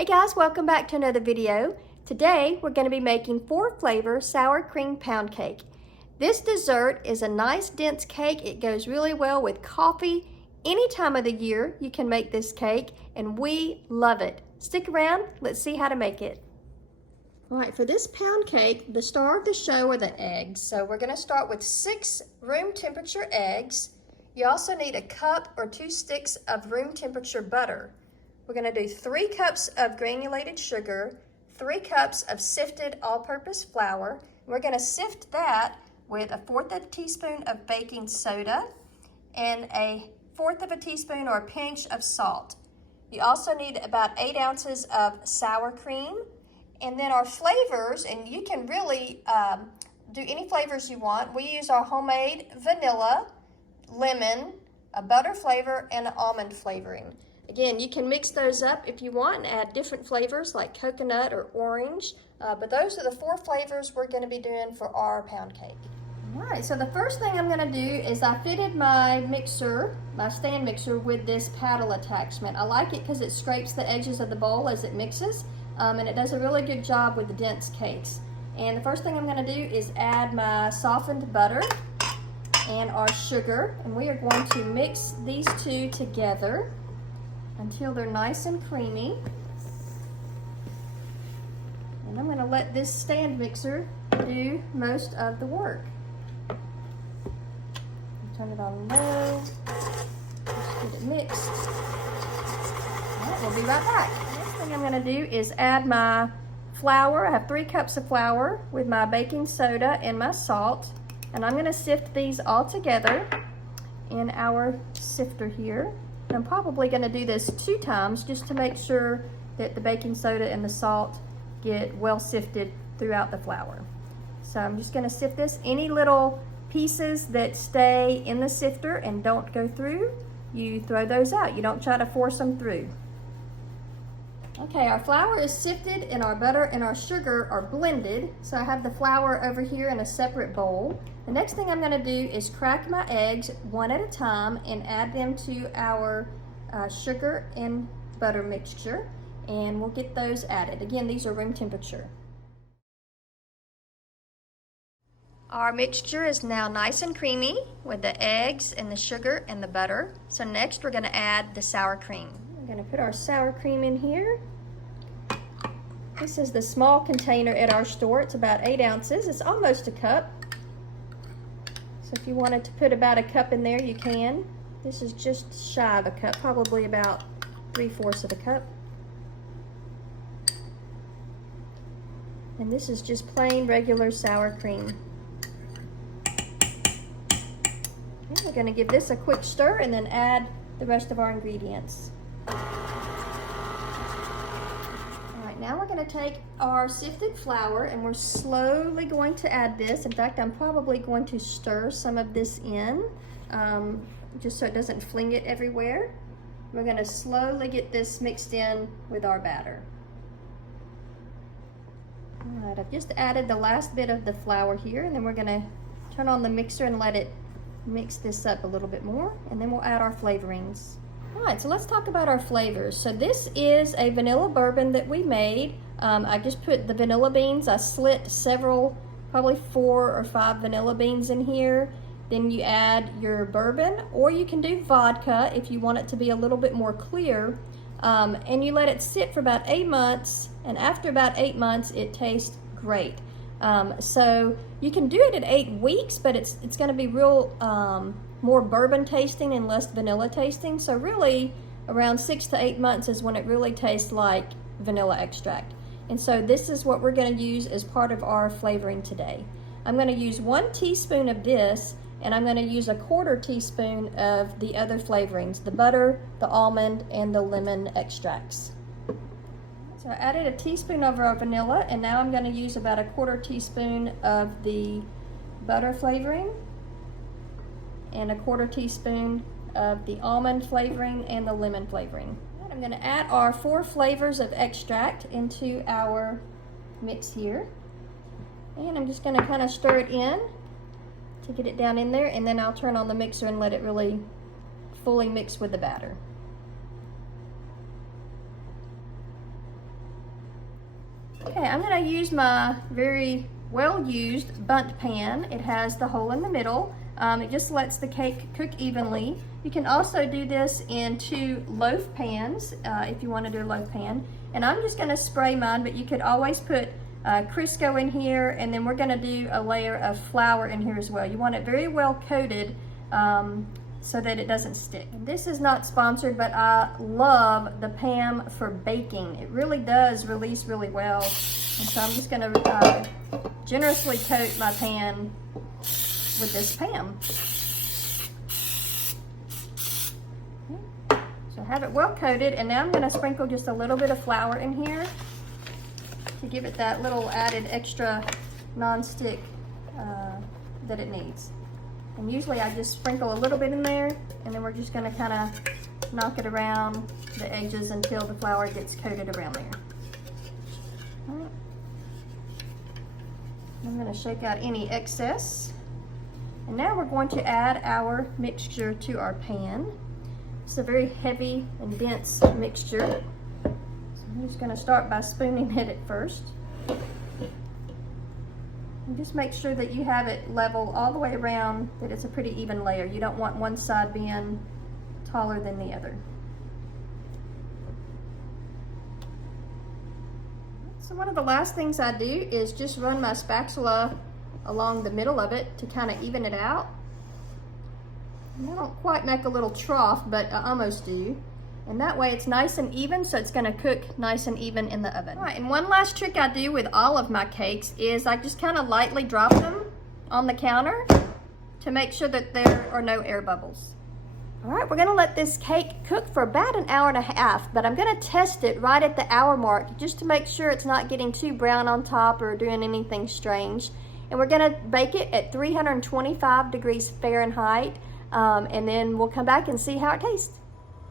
Hey guys, welcome back to another video. Today we're going to be making 4-flavor sour cream pound cake. This dessert is a nice dense cake. It goes really well with coffee. Any time of the year you can make this cake and we love it. Stick around, let's see how to make it. Alright, for this pound cake, the star of the show are the eggs. So we're going to start with 6 room temperature eggs. You also need a cup or 2 sticks of room temperature butter. We're going to do 3 cups of granulated sugar, 3 cups of sifted all-purpose flour. We're going to sift that with 1/4 teaspoon of baking soda and 1/4 teaspoon or a pinch of salt. You also need about 8 ounces of sour cream. And then our flavors, and you can really do any flavors you want. We use our homemade vanilla, lemon, a butter flavor, and an almond flavoring. Again, you can mix those up if you want and add different flavors like coconut or orange, but those are the 4 flavors we're going to be doing for our pound cake. All right, so the first thing I'm going to do is I fitted my mixer, my stand mixer, with this paddle attachment. I like it because it scrapes the edges of the bowl as it mixes, and it does a really good job with the dense cakes. And the first thing I'm going to do is add my softened butter and our sugar, and we are going to mix these two together until they're nice and creamy. And I'm going to let this stand mixer do most of the work. Turn it on low. Just get it mixed. All right, we'll be right back. Next thing I'm going to do is add my flour. I have 3 cups of flour with my baking soda and my salt. And I'm going to sift these all together in our sifter here. I'm probably going to do this 2 times just to make sure that the baking soda and the salt get well sifted throughout the flour. So I'm just going to sift this. Any little pieces that stay in the sifter and don't go through, you throw those out. You don't try to force them through. Okay, our flour is sifted and our butter and our sugar are blended. So I have the flour over here in a separate bowl. The next thing I'm going to do is crack my eggs one at a time and add them to our sugar and butter mixture, and we'll get those added. Again, these are room temperature. Our mixture is now nice and creamy with the eggs and the sugar and the butter. So next we're going to add the sour cream. We're going to put our sour cream in here. This is the small container at our store. It's about 8 ounces. It's almost a cup. So if you wanted to put about a cup in there, you can. This is just shy of a cup, probably about 3/4 of a cup. And this is just plain regular sour cream. Okay, we're going to give this a quick stir and then add the rest of our ingredients. Now we're going to take our sifted flour and we're slowly going to add this. In fact, I'm probably going to stir some of this in just so it doesn't fling it everywhere. We're going to slowly get this mixed in with our batter. All right, I've just added the last bit of the flour here, and then we're going to turn on the mixer and let it mix this up a little bit more, and then we'll add our flavorings. All right, so let's talk about our flavors. So this is a vanilla bourbon that we made. I just put the vanilla beans. I slit several, probably 4 or 5 vanilla beans in here. Then you add your bourbon, or you can do vodka if you want it to be a little bit more clear. And you let it sit for about 8 months, and after about 8 months, it tastes great. So you can do it at 8 weeks, but it's going to be real more bourbon tasting and less vanilla tasting. So really around 6 to 8 months is when it really tastes like vanilla extract. And so this is what we're going to use as part of our flavoring today. I'm going to use 1 teaspoon of this, and I'm going to use 1/4 teaspoon of the other flavorings, the butter, the almond, and the lemon extracts. So I added 1 teaspoon of our vanilla, and now I'm going to use about 1/4 teaspoon of the butter flavoring and 1/4 teaspoon of the almond flavoring and the lemon flavoring. I'm going to add our 4 flavors of extract into our mix here. And I'm just going to kind of stir it in to get it down in there, and then I'll turn on the mixer and let it really fully mix with the batter. Okay, I'm gonna use my very well-used bundt pan. It has the hole in the middle. It just lets the cake cook evenly. You can also do this in 2 loaf pans if you want to do a loaf pan. And I'm just gonna spray mine, but you could always put Crisco in here, and then we're gonna do a layer of flour in here as well. You want it very well coated so that it doesn't stick. And this is not sponsored, but I love the PAM for baking. It really does release really well. And so I'm just gonna generously coat my pan with this PAM. So have it well coated, and now I'm gonna sprinkle just a little bit of flour in here to give it that little added extra non-stick that it needs. And usually I just sprinkle a little bit in there, and then we're just gonna kind of knock it around the edges until the flour gets coated around there. All right. I'm gonna shake out any excess. And now we're going to add our mixture to our pan. It's a very heavy and dense mixture. So I'm just gonna start by spooning it at first. And just make sure that you have it level all the way around, that it's a pretty even layer. You don't want one side being taller than the other. So one of the last things I do is just run my spatula along the middle of it to kind of even it out. And I don't quite make a little trough, but I almost do. And that way it's nice and even, so it's gonna cook nice and even in the oven. All right, and one last trick I do with all of my cakes is I just kind of lightly drop them on the counter to make sure that there are no air bubbles. All right, we're gonna let this cake cook for about 1.5 hours, but I'm gonna test it right at the hour mark just to make sure it's not getting too brown on top or doing anything strange. And we're gonna bake it at 325 degrees Fahrenheit, and then we'll come back and see how it tastes.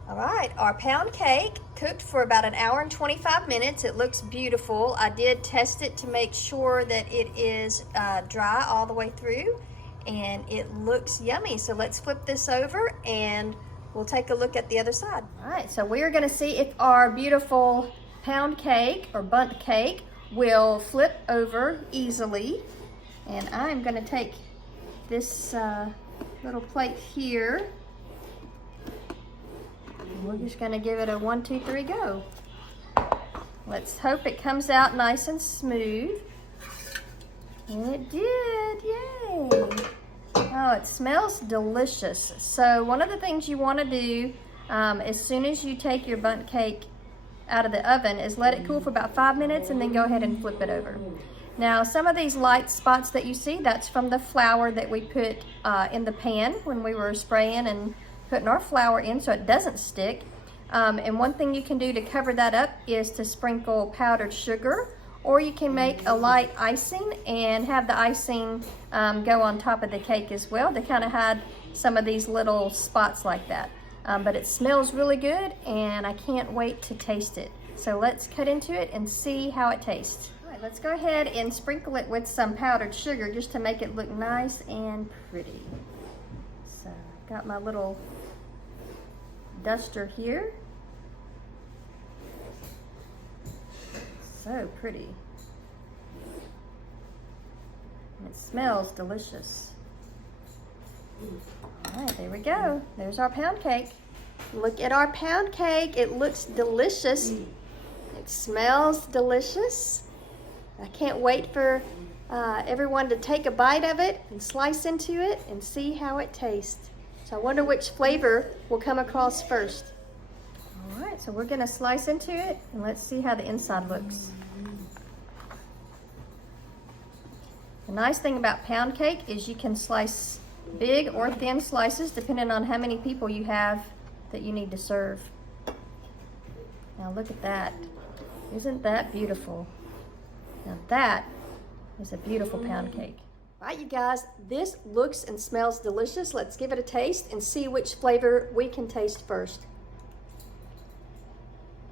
All right, our pound cake cooked for about 1 hour and 25 minutes. It looks beautiful. I did test it to make sure that it is dry all the way through, and it looks yummy. So let's flip this over and we'll take a look at the other side. All right, so we're gonna see if our beautiful pound cake or bundt cake will flip over easily. And I'm gonna take this little plate here. We're just gonna give it a 1, 2, 3 go. Let's hope it comes out nice and smooth. And it did, yay. Oh, it smells delicious. So one of the things you wanna do as soon as you take your bundt cake out of the oven is let it cool for about 5 minutes and then go ahead and flip it over. Now, some of these light spots that you see, that's from the flour that we put in the pan when we were spraying and putting our flour in so it doesn't stick. And one thing you can do to cover that up is to sprinkle powdered sugar, or you can make a light icing and have the icing go on top of the cake as well to kind of hide some of these little spots like that. But it smells really good and I can't wait to taste it. So let's cut into it and see how it tastes. All right, let's go ahead and sprinkle it with some powdered sugar just to make it look nice and pretty. So got my little duster here. So pretty. And it smells delicious. All right, there we go. There's our pound cake. Look at our pound cake. It looks delicious. It smells delicious. I can't wait for everyone to take a bite of it and slice into it and see how it tastes. So I wonder which flavor will come across first. All right, so we're gonna slice into it and let's see how the inside looks. The nice thing about pound cake is you can slice big or thin slices depending on how many people you have that you need to serve. Now look at that. Isn't that beautiful? Now that is a beautiful pound cake. All right, you guys, this looks and smells delicious. Let's give it a taste and see which flavor we can taste first.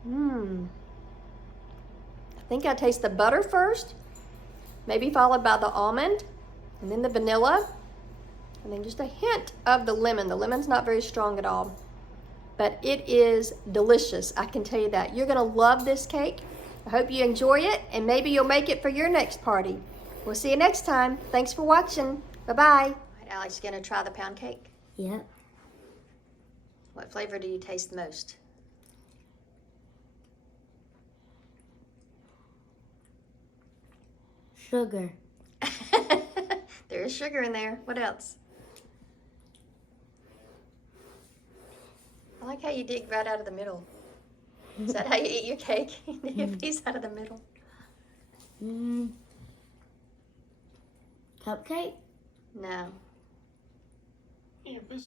I think I taste the butter first, maybe followed by the almond, and then the vanilla, and then just a hint of the lemon. The lemon's not very strong at all, but it is delicious. I can tell you that. You're gonna love this cake. I hope you enjoy it, and maybe you'll make it for your next party. We'll see you next time. Thanks for watching. Bye-bye. All right, Alex, you gonna try the pound cake? Yep. What flavor do you taste the most? Sugar. There is sugar in there. What else? I like how you dig right out of the middle. Is that how you eat your cake? You dig a piece out of the middle. Cupcake? No.